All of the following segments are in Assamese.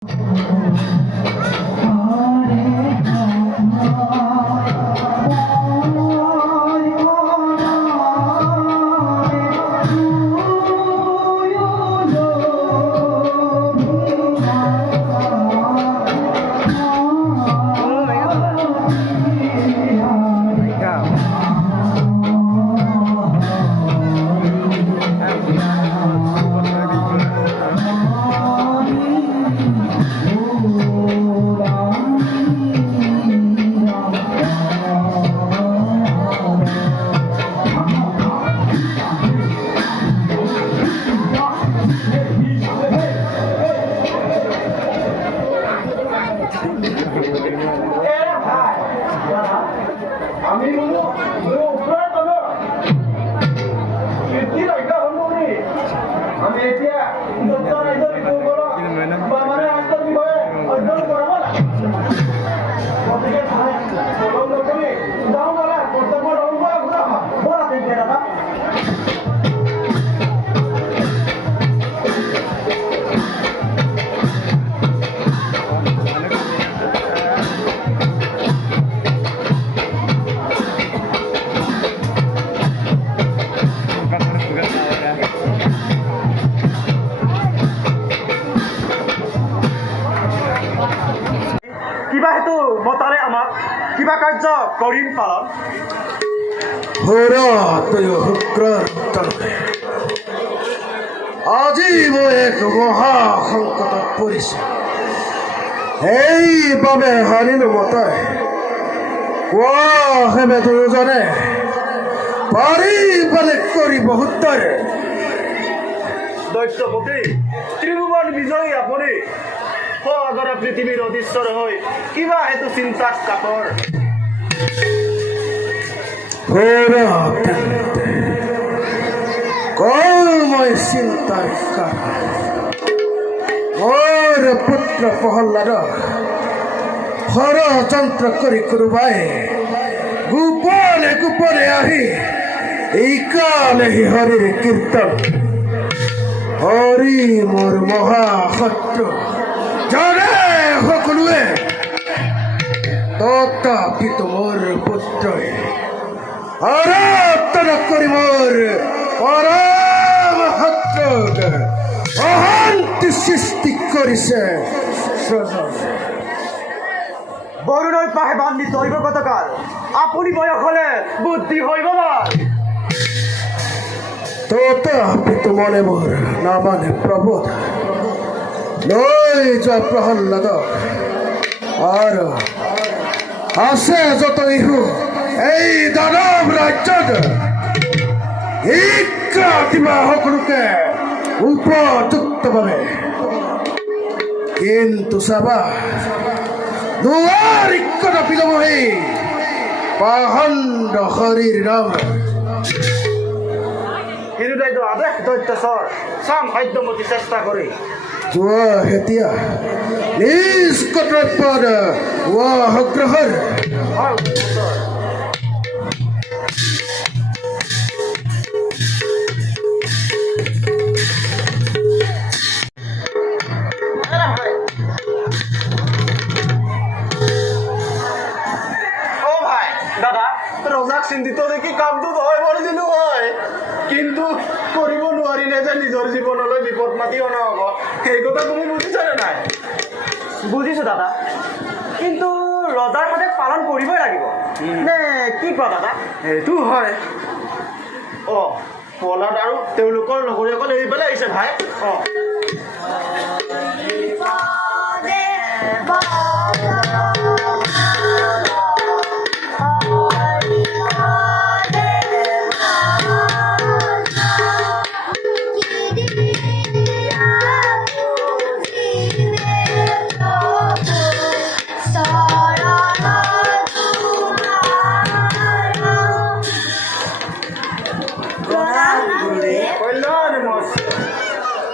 কিবা হেতু মতাৰে আমাক কিবা কাৰ্য কৰিম পালন আজি মই এক মহা সংকটত পৰিছোঁ। সেইবাবে হাৰিলো মতাই কোৱা হেমে দুয়োজনে পাৰিবালে কৰিব উত্তৰে দৈত্যপতি ত্ৰিভুৱন বিজয়ী আপুনি আগৰে পৃথিৱীৰ অধীশ্বৰ হৈ কিবা হেতু চিন্তাত কাতৰ মই চিন্তাৰ মোৰ পুত্ৰ প্ৰহ্লাদক ষড়যন্ত্ৰ কৰি কোনোবাই গোপনে গোপনে আহি এই কালে হৰিৰ কীৰ্তন হৰি মোৰ মহাশত্ৰু জানে সকলোৱে তথাপিতো মোৰ পুত্ৰই আৰাধনা কৰি মোৰ পৰম শত্ৰুক অশান্তি সৃষ্টি কৰিছে। বৰুণৰ পাহে বান্ধি দৈৱগতকাল আপুনি বয়স হলে বুদ্ধি হইব তথাপিতো মনে মোৰ নামানে প্ৰবোধ লৈ যোৱা প্ৰহ্লাদক আৰু আছে যত ইহু এই দানৱ ৰাজ্যত শিক্ষা দিবা সকলোকে উপযুক্তভাৱে কিন্তু চাবা নোৱাৰি কদাপি নমহি পাষণ্ড হৰিৰ নাম কিন্তু আদেশ দৈত্যচৰ চাম সাধ্যমতি চেষ্টা কৰি যোৱা এতিয়া নিজ কৰ্তব্যত অগ্ৰসৰ দাদা ৰজাক চিন্তিত দেখি কামটো নহয় বৰ দিনো হয় কিন্তু কৰিব নোৱাৰিলে যে নিজৰ জীৱনলৈ বিপদ মাতি অনা হ'ব সেই কথা তুমি বুজিছানে নাই? বুজিছো দাদা, কিন্তু ৰজাৰ আদেশ পালন কৰিবই লাগিব নে কি কোৱা দাদা? সেইটো হয়। প্ৰহ্লাদ আৰু তেওঁলোকৰ লগৰীয়াসকল এৰি পেলাই আহিছে ভাই।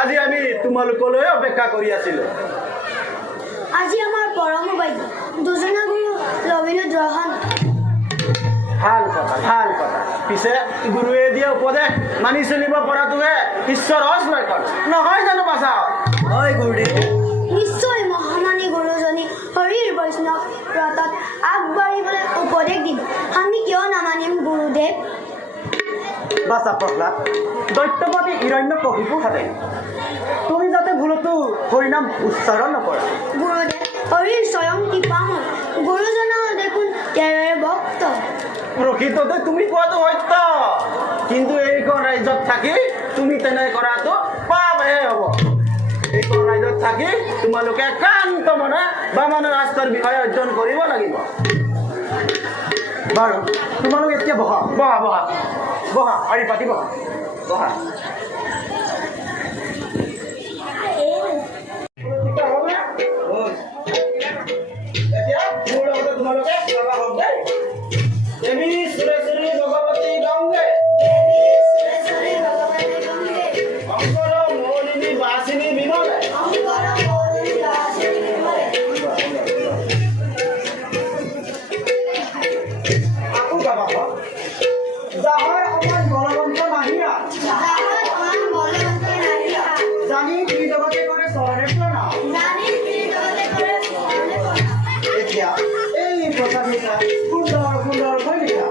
আজি আমি তোমালোকলৈ অপেক্ষা কৰি আছিলো। আজি আমাৰ পৰম বাইদ দুজনা গুৰু লবিলো গ্ৰহণ। ভাল কথা ভাল কথা। পিছে গুৰুৱে দিয়া উপদেশ মানি চলিব পৰাটোহে ঈশ্বৰৰ লক্ষণ নহয় জানো? পাছা হয় গুৰুদেৱ। নিশ্চয় বাছা প্ৰহ্লাদ দৈত্যপতি হিৰণ্যকশিপুৰ হাতে তুমি যাতে ভুলতো হৰিনাম উচ্চাৰণ নকৰা। গুৰুদেৱ হৰিৰ স্বয়ং কৃপাময় গুৰুজনৰ দেখোন ইয়াৰে ভক্ত। প্ৰকৃততে তুমি কোৱাটো সত্য, কিন্তু এইখন ৰাজ্যত থাকি তুমি তেনে কৰাটো পাপহে হ'ব। এইখন ৰাজ্যত থাকি তোমালোকে একান্ত মনে বামনৰ শাস্ত্ৰৰ বিষয়ে অধ্যয়ন কৰিব লাগিব। বাৰু তোমালোকে এতিয়া বহা বহা বহা বহা শাৰী পাতি বহা বহা। এতিয়া মোৰ লগতে তোমালোকে খাবা হওক দেই। দেৱী সুৰেশ্বৰী ভগৱতী গংগে, শংকৰ মৌলিনী বাসিনী বিমলে, আকৌ গাবা হওক। যাহৰ অকণ বলৱন্ত নাহিয়া, জানি ত্ৰিজগতে কৰে চৰণে প্ৰণাম। এতিয়া এই প্ৰসাদকেইটা সুন্দৰ সুন্দৰকৈ লিখা।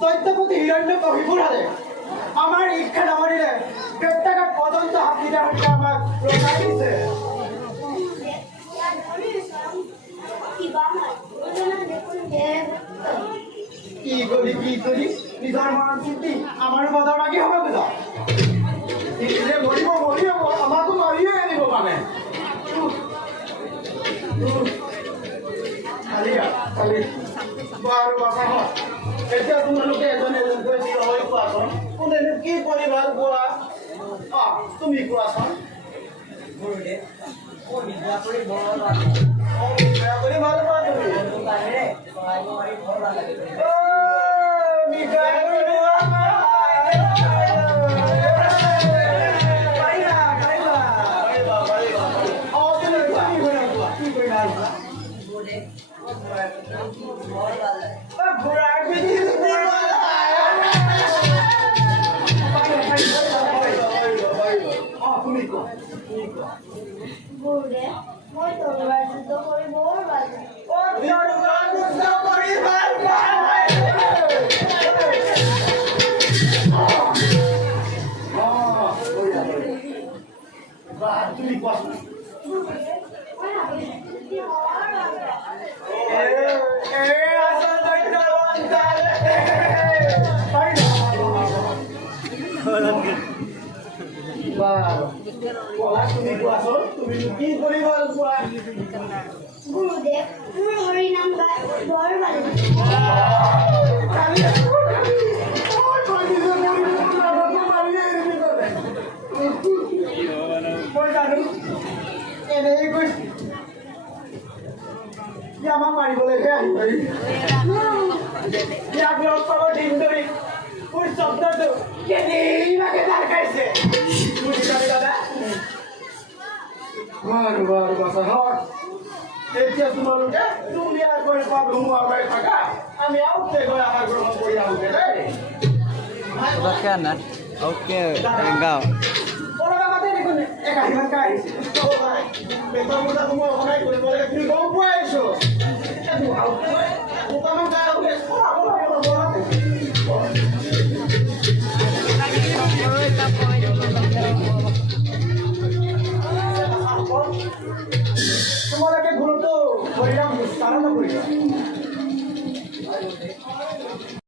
দৈত্যপতি হিৰণ্যকশিপুৰ হাতে আমাৰ ইচ্ছা নামানিলে প্ৰেত্যাঘাত পৰ্যন্ত হাতীদাৰ আমাক ৰখাই দিছে। কি কৰি নিজৰ মৰণ চিন্তি আমাৰ বজাৰ বাকী হ'ব বুজা মৰিব আমাকো মাৰিয়ে আনিব মানে। এতিয়া তোমালোকে এজন এজনকৈ থিয় হৈ কোৱাচোন কোনেনো কি কৰি ভাল পোৱা? তুমি কোৱাচোন। গুৰুদেৱ কৰি ভাল পোৱা তুমি ৰবিবাৰ যুদ্ধ কৰি বৰ ভাল তুমি কোৱাচোন তুমি কোৱাচোন তুমি কি কৰি ভাল পোৱা গুৰুদেৱ মোৰ হৰি নাম গাই বৰ ভাল মই জানো এনেই কৈছো আমাক মাৰিবলৈহে আহিব ইয়াক লগ পাব দিন ধৰি মোৰ শব্দটো কেনেবাকে দাৰখাইছে বুজিছানে দাদা বাৰু বাৰু বাছা হয় এতিয়া তোমালোকে ধুনীয়াকৈ নোহোৱাকৈ থাকা আমি আউটে গৈ আহাৰ গ্ৰহণ কৰি আহোঁগে দেই Oke, enggak. orang apa tadi kun kahiman kai betul betul semua orang itu boleh beli bau buah itu aduh